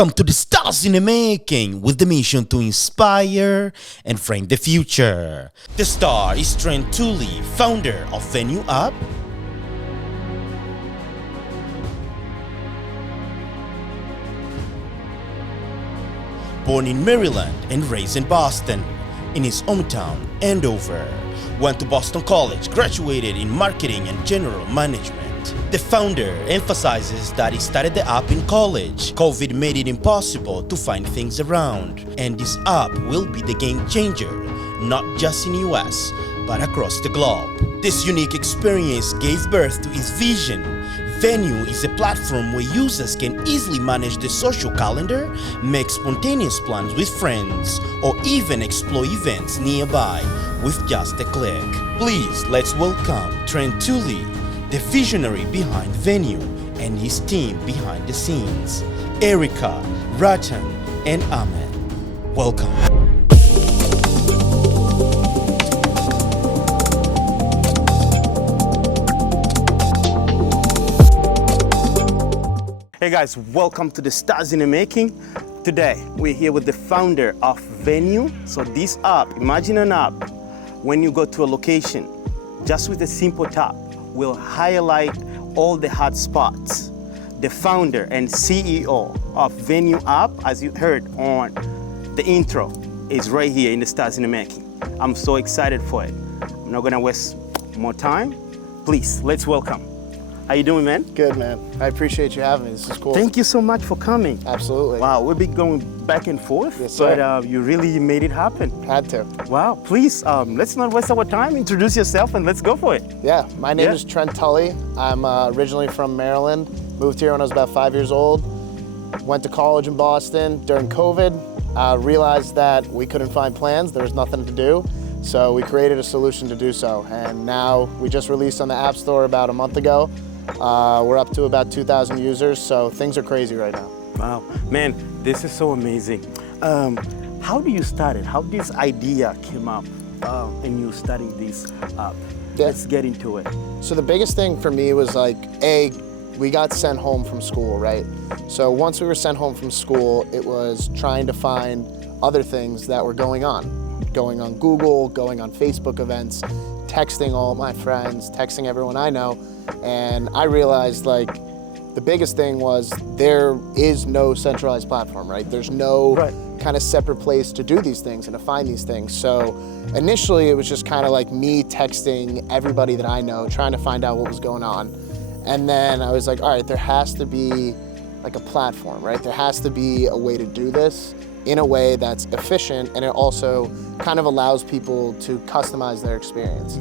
Welcome to the Stars in the Making with the mission to inspire and frame the future. The star is Trent, Tully, founder of Venu app. Born in Maryland and raised in Boston, in his hometown, Andover. Went to Boston College, graduated in marketing and general management. The founder emphasizes that he started the app in college. COVID made it impossible to find things around, and this app will be the game changer, not just in US, but across the globe. This unique experience gave birth to his vision. Venu is a platform where users can easily manage the social calendar, make spontaneous plans with friends, or even explore events nearby with just a click. Please, let's welcome Trent Tully, the visionary behind Venu, and his team behind the scenes, Erica, Ratan, and Ahmed. Welcome. Hey guys, welcome to the Stars in the Making. Today, we're here with the founder of Venu. So this app, imagine an app, when you go to a location, just with a simple tap, will highlight all the hot spots. The founder and CEO of Venu app, as you heard on the intro, is right here in the Stars in the Making. I'm so excited for it. I'm not gonna waste more time. Please, let's welcome. How you doing, man? Good, man. I appreciate you having me. This is cool. Thank you so much for coming. Absolutely. Wow, we've been going back and forth, Yes, sir. but you really made it happen. Had to. Wow, please, let's not waste our time. Introduce yourself and let's go for it. Yeah, my name Yeah. is Trent Tully. I'm originally from Maryland. Moved here when I was about 5 years old. Went to college in Boston during COVID. Realized that we couldn't find plans. There was nothing to do. So we created a solution to do so. And now we just released on the App Store about a month ago. We're up to about 2,000 users, so things are crazy right now. Wow, man, this is so amazing. How do you start it? How this idea came up in you starting this app? Yeah. Let's get into it. So the biggest thing for me was we got sent home from school, right? So once we were sent home from school, it was trying to find other things that were going on Google, going on Facebook events, texting all my friends, texting everyone I know. And I realized the biggest thing was there is no centralized platform, right? There's no kind of separate place to do these things and to find these things. So initially it was just kind of like me texting everybody that I know, trying to find out what was going on. And then I was like, all right, there has to be like a platform, right? There has to be a way to do this in a way that's efficient, and it also kind of allows people to customize their experience.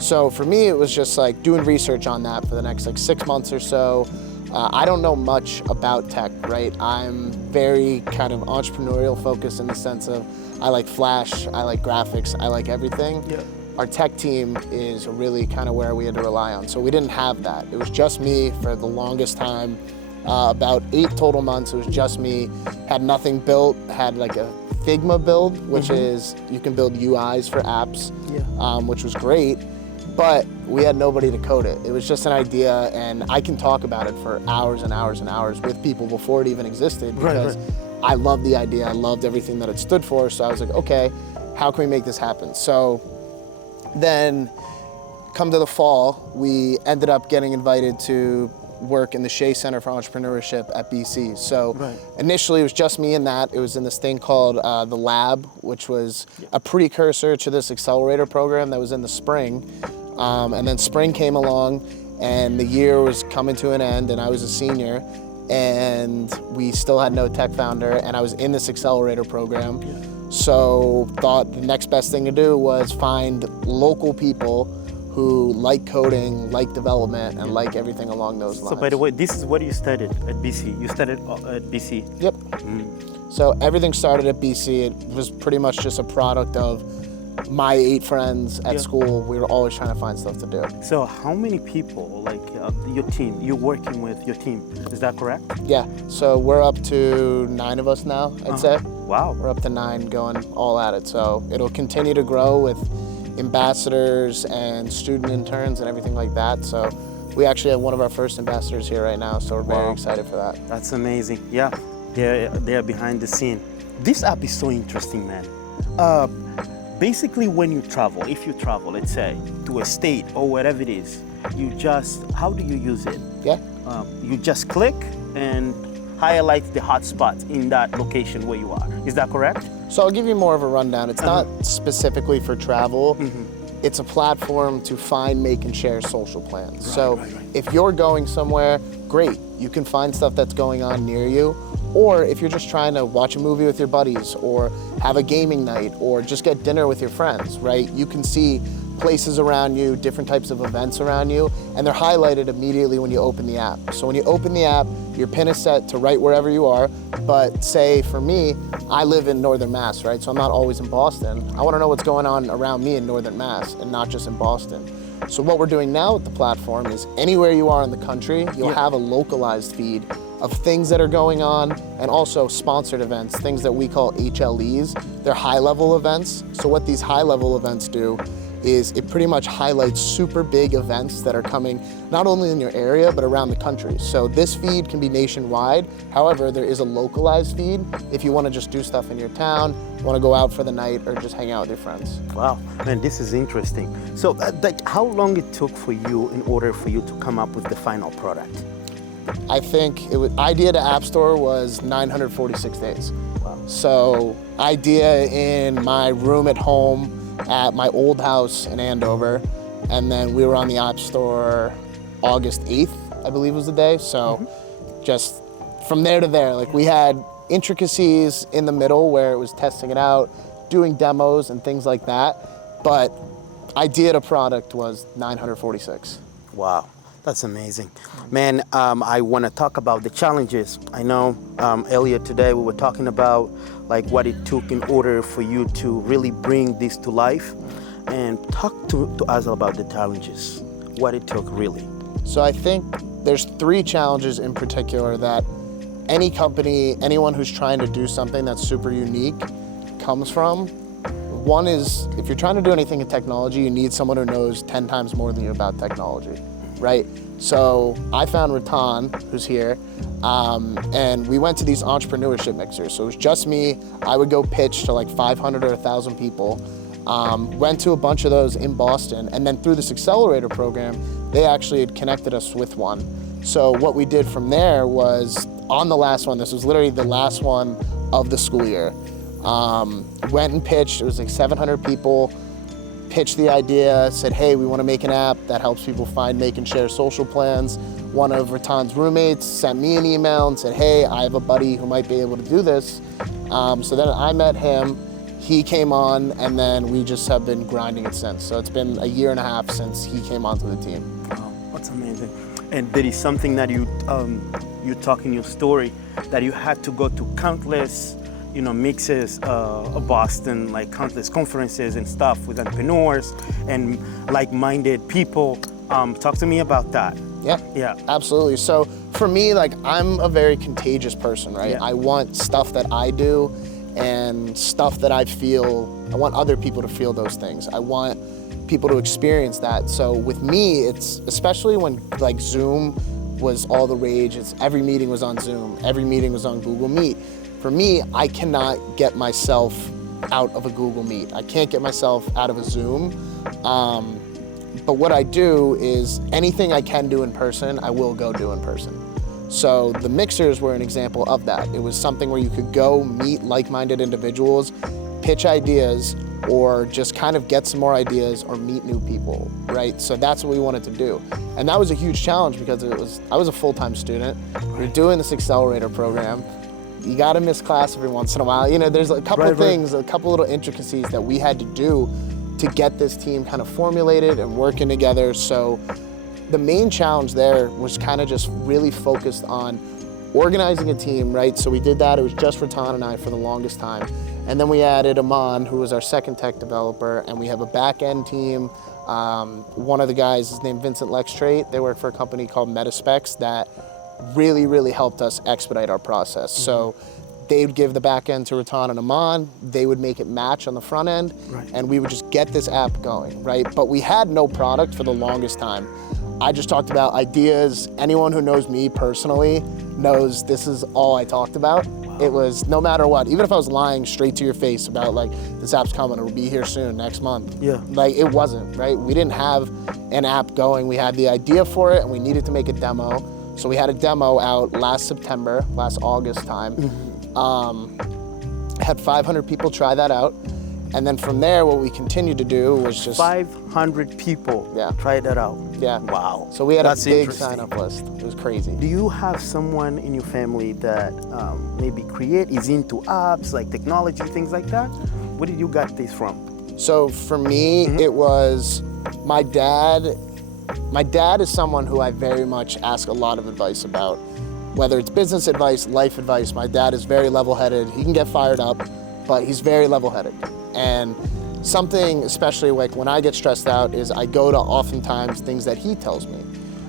So for me, it was just like doing research on that for the next 6 months or so. I don't know much about tech, right? I'm very kind of entrepreneurial focused in the sense of I like Flash, I like graphics, I like everything. Yeah. Our tech team is really kind of where we had to rely on. So we didn't have that. It was just me for the longest time. About 8 total months, it was just me. Had nothing built, had like a Figma build, which is, you can build UIs for apps, which was great. But we had nobody to code it. It was just an idea, and I can talk about it for hours and hours and hours with people before it even existed because I loved the idea, I loved everything that it stood for, so I was like, okay, how can we make this happen? So then, come to the fall, we ended up getting invited to work in the Shea Center for Entrepreneurship at BC. So initially it was just me in that. It was in this thing called the Lab, which was a precursor to this accelerator program that was in the spring. And then spring came along and the year was coming to an end and I was a senior and we still had no tech founder and I was in this accelerator program. So thought the next best thing to do was find local people who like coding, like development, and like everything along those lines. So by the way, this is what you studied at BC. You studied at BC? Yep. So everything started at BC. It was pretty much just a product of my 8 friends at school. We were always trying to find stuff to do. So how many people, your team, you're working with your team, is that correct? Yeah, so we're up to 9 of us now, I'd say. Wow. We're up to 9 going all at it. So it'll continue to grow with ambassadors and student interns and everything like that. So we actually have one of our first ambassadors here right now, so we're very excited for that. That's amazing. Yeah. They're behind the scene. This app is so interesting, man. Basically, when you travel, if you travel, let's say, to a state or wherever it is, how do you use it? Yeah. You just click and highlight the hotspots in that location where you are. Is that correct? So I'll give you more of a rundown. It's not specifically for travel. It's a platform to find, make, and share social plans. Right. If you're going somewhere, great. You can find stuff that's going on near you. Or if you're just trying to watch a movie with your buddies or have a gaming night or just get dinner with your friends, right? You can see places around you, different types of events around you, and they're highlighted immediately when you open the app. So when you open the app, your pin is set to right wherever you are. But say for me, I live in Northern Mass, right? So I'm not always in Boston. I want to know what's going on around me in Northern Mass and not just in Boston. So what we're doing now with the platform is anywhere you are in the country, you'll have a localized feed of things that are going on and also sponsored events, things that we call HLEs. They're high-level events. So what these high-level events do is it pretty much highlights super big events that are coming not only in your area, but around the country. So this feed can be nationwide. However, there is a localized feed if you want to just do stuff in your town, want to go out for the night, or just hang out with your friends. Wow, man, this is interesting. So how long it took for you in order for you to come up with the final product? I think idea to App Store was 946 days. Wow. So idea in my room at home at my old house in Andover, and then we were on the App Store August 8th, I believe was the day. So just from there to there, like we had intricacies in the middle where it was testing it out, doing demos and things like that. But idea to product was 946. Wow. That's amazing. Man, I want to talk about the challenges. I know earlier today we were talking about like what it took in order for you to really bring this to life, and talk to us about the challenges, what it took really. So I think there's 3 challenges in particular that any company, anyone who's trying to do something that's super unique comes from. One is if you're trying to do anything in technology, you need someone who knows 10 times more than you about technology. Right? So I found Ratan, who's here, and we went to these entrepreneurship mixers. So it was just me. I would go pitch to like 500 or 1,000 people. Went to a bunch of those in Boston, and then through this accelerator program, they actually had connected us with one. So what we did from there was on the last one, this was literally the last one of the school year, went and pitched. It was like 700 people. Pitched the idea, said, hey, we want to make an app that helps people find, make, and share social plans. One of Ratan's roommates sent me an email and said, hey, I have a buddy who might be able to do this. So then I met him, he came on, and then we just have been grinding it since. So it's been a year and a half since he came onto the team. Wow, that's amazing. And there is something that you talk in your story, that you had to go to countless mixes of Boston, like countless conferences and stuff with entrepreneurs and like-minded people. Talk to me about that. Yeah, absolutely. So for me, like I'm a very contagious person, right? Yeah. I want stuff that I do and stuff that I feel, I want other people to feel those things. I want people to experience that. So with me, it's especially when like Zoom was all the rage, every meeting was on Zoom, every meeting was on Google Meet. For me, I cannot get myself out of a Google Meet. I can't get myself out of a Zoom. But what I do is anything I can do in person, I will go do in person. So the mixers were an example of that. It was something where you could go meet like-minded individuals, pitch ideas, or just kind of get some more ideas or meet new people, right? So that's what we wanted to do. And that was a huge challenge because I was a full-time student. We were doing this accelerator program. You gotta miss class every once in a while. There's a couple of things, a couple little intricacies that we had to do to get this team kind of formulated and working together. So the main challenge there was kind of just really focused on organizing a team, right? So we did that. It was just Ratan and I for the longest time. And then we added Aman, who was our second tech developer, and we have a back-end team. One of the guys is named Vincent Lextrate. They work for a company called Metaspecs that really, really helped us expedite our process. So they would give the back end to Ratan and Aman, they would make it match on the front end, and we would just get this app going, right? But we had no product for the longest time. I just talked about ideas. Anyone who knows me personally knows this is all I talked about. It was no matter what, even if I was lying straight to your face about like, this app's coming, it'll be here soon, next month. Yeah. Like it wasn't, right? We didn't have an app going. We had the idea for it and we needed to make a demo. So we had a demo out last August time. Had 500 people try that out. And then from there, what we continued to do was just 500 people try that out. Yeah. Wow. So we had That's a big interesting. sign-up list. It was crazy. Do you have someone in your family that maybe is into apps, like technology, things like that? Where did you get this from? So for me, it was my dad. My dad is someone who I very much ask a lot of advice about, whether it's business advice, life advice. My dad is very level-headed. He can get fired up, but he's very level-headed. And something, especially like when I get stressed out, is I go to oftentimes things that he tells me.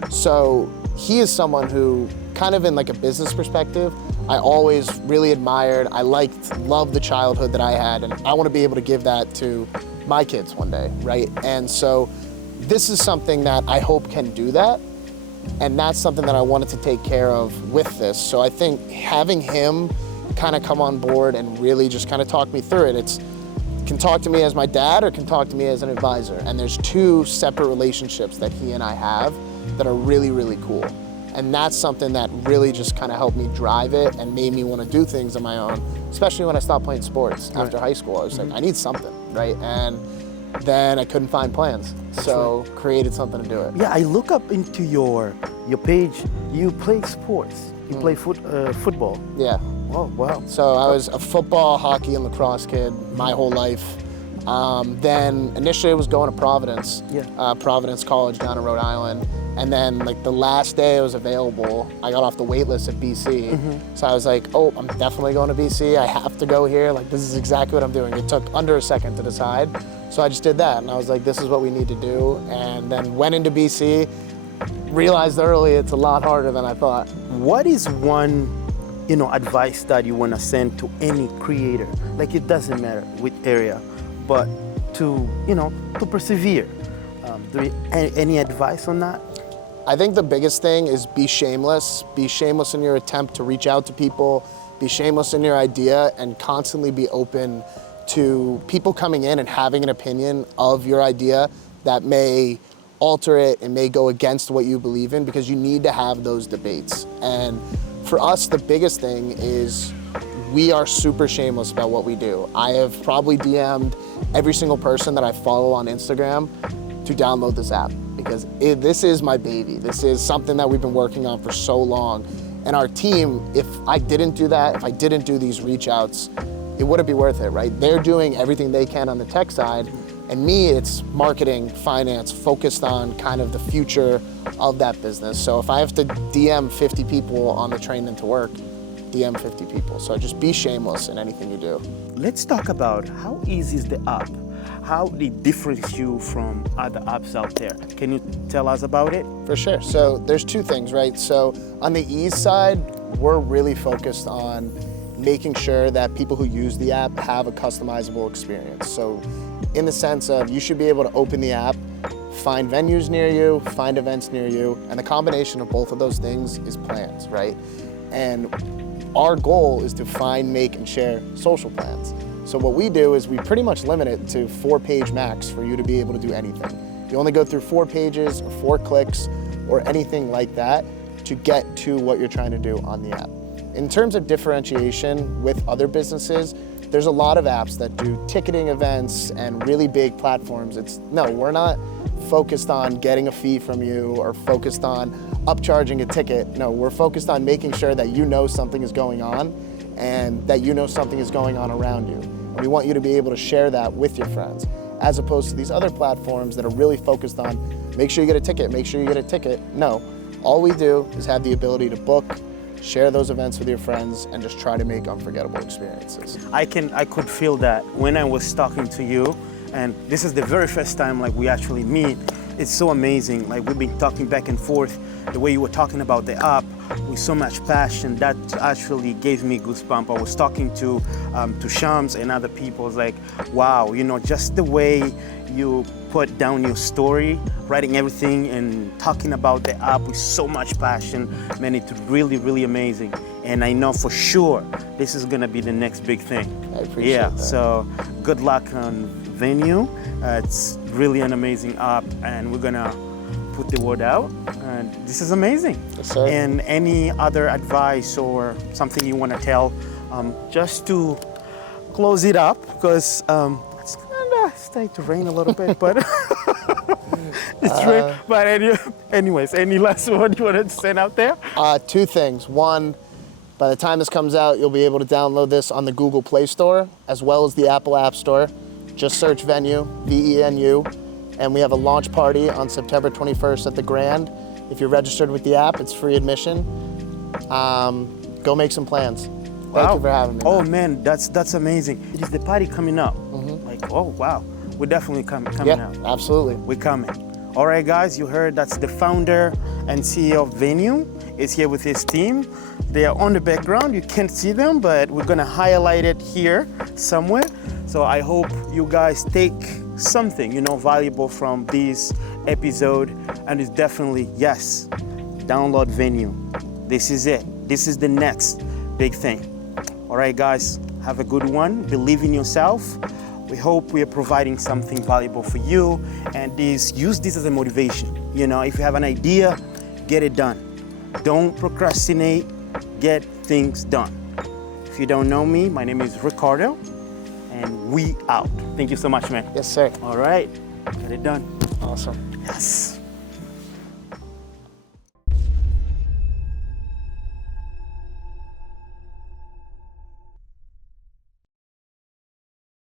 So he is someone who, kind of in like a business perspective, I always really admired. I loved the childhood that I had, and I want to be able to give that to my kids one day, right? And so this is something that I hope can do that. And that's something that I wanted to take care of with this. So I think having him kind of come on board and really just kind of talk me through it, can talk to me as my dad or can talk to me as an advisor. And there's two separate relationships that he and I have that are really, really cool. And that's something that really just kind of helped me drive it and made me want to do things on my own, especially when I stopped playing sports after high school. I was like, I need something, right? And then I couldn't find plans. So created something to do it. Yeah, I look up into your page. You play sports. You play football. Yeah. Oh, wow. So I was a football, hockey, and lacrosse kid my whole life. Then initially I was going to Providence, Providence College down in Rhode Island. And then like the last day I was available, I got off the wait list at BC. So I was like, oh, I'm definitely going to BC. I have to go here. Like, this is exactly what I'm doing. It took under a second to decide. So I just did that. And I was like, this is what we need to do. And then went into BC, realized early it's a lot harder than I thought. What is one, advice that you want to send to any creator? Like, it doesn't matter which area, but to persevere. Any advice on that? I think the biggest thing is be shameless. Be shameless in your attempt to reach out to people. Be shameless in your idea and constantly be open to people coming in and having an opinion of your idea that may alter it and may go against what you believe in, because you need to have those debates. And for us, the biggest thing is we are super shameless about what we do. I have probably DM'd every single person that I follow on Instagram to download this app, because this is my baby. This is something that we've been working on for so long. And our team, if I didn't do that, if I didn't do these reach outs, it wouldn't be worth it, right? They're doing everything they can on the tech side, and me, it's marketing, finance, focused on kind of the future of that business. So if I have to DM 50 people on the train into work, DM 50 people. So just be shameless in anything you do. Let's talk about how easy is the app? How it differentiates you from other apps out there? Can you tell us about it? For sure. So there's two things, right? So on the ease side, we're really focused on making sure that people who use the app have a customizable experience. So in the sense of, you should be able to open the app, find venues near you, find events near you, and the combination of both of those things is plans, right? And our goal is to find, make, and share social plans. So what we do is we pretty much limit it to 4-page max for you to be able to do anything. You only go through 4 pages or 4 clicks or anything like that to get to what you're trying to do on the app. In terms of differentiation with other businesses, there's a lot of apps that do ticketing events and really big platforms. No, we're not focused on getting a fee from you or focused on upcharging a ticket. No, we're focused on making sure that you know something is going on and that you know something is going on around you. And we want you to be able to share that with your friends, as opposed to these other platforms that are really focused on make sure you get a ticket, make sure you get a ticket. No, all we do is have the ability to book, share those events with your friends, and just try to make unforgettable experiences. I could feel that when I was talking to you, and this is the very first time like we actually meet. It's so amazing. Like, we've been talking back and forth. The way you were talking about the app with so much passion, that actually gave me goosebumps. I was talking to Shams and other people. It's like, wow, just the way you put down your story, writing everything and talking about the app with so much passion, man, it's really, really amazing. and I know for sure this is gonna be the next big thing. I appreciate Yeah, that. so good luck on Venu. It's really an amazing app, and we're gonna put the word out. And this is amazing. Yes, sir. And any other advice or something you want to tell, just to close it up, because it's kind of starting to rain a little bit, but it's rain. But anyways, any last word you want to send out there? Two things. One, by the time this comes out, you'll be able to download this on the Google Play Store as well as the Apple App Store. Just search Venu, V-E-N-U, and we have a launch party on September 21st at the Grand. If you're registered with the app, it's free admission. Go make some plans. Thank you for having me. Oh man, that's amazing. It is the party coming up. Like, oh wow, we're definitely coming Yeah, out. absolutely. We're coming. All right, guys, you heard that's the founder and CEO of Venu is here with his team. They are on the background. You can't see them, but we're gonna highlight it here somewhere. So I hope you guys take something, valuable from this episode. And it's definitely, yes, download Venu. This is it. This is the next big thing. All right, guys, have a good one. Believe in yourself. We hope we are providing something valuable for you, and use this as a motivation. If you have an idea, get it done. Don't procrastinate, get things done. If you don't know me, my name is Ricardo, and we out. Thank you so much, man. Yes, sir. All right, get it done. Awesome. Yes.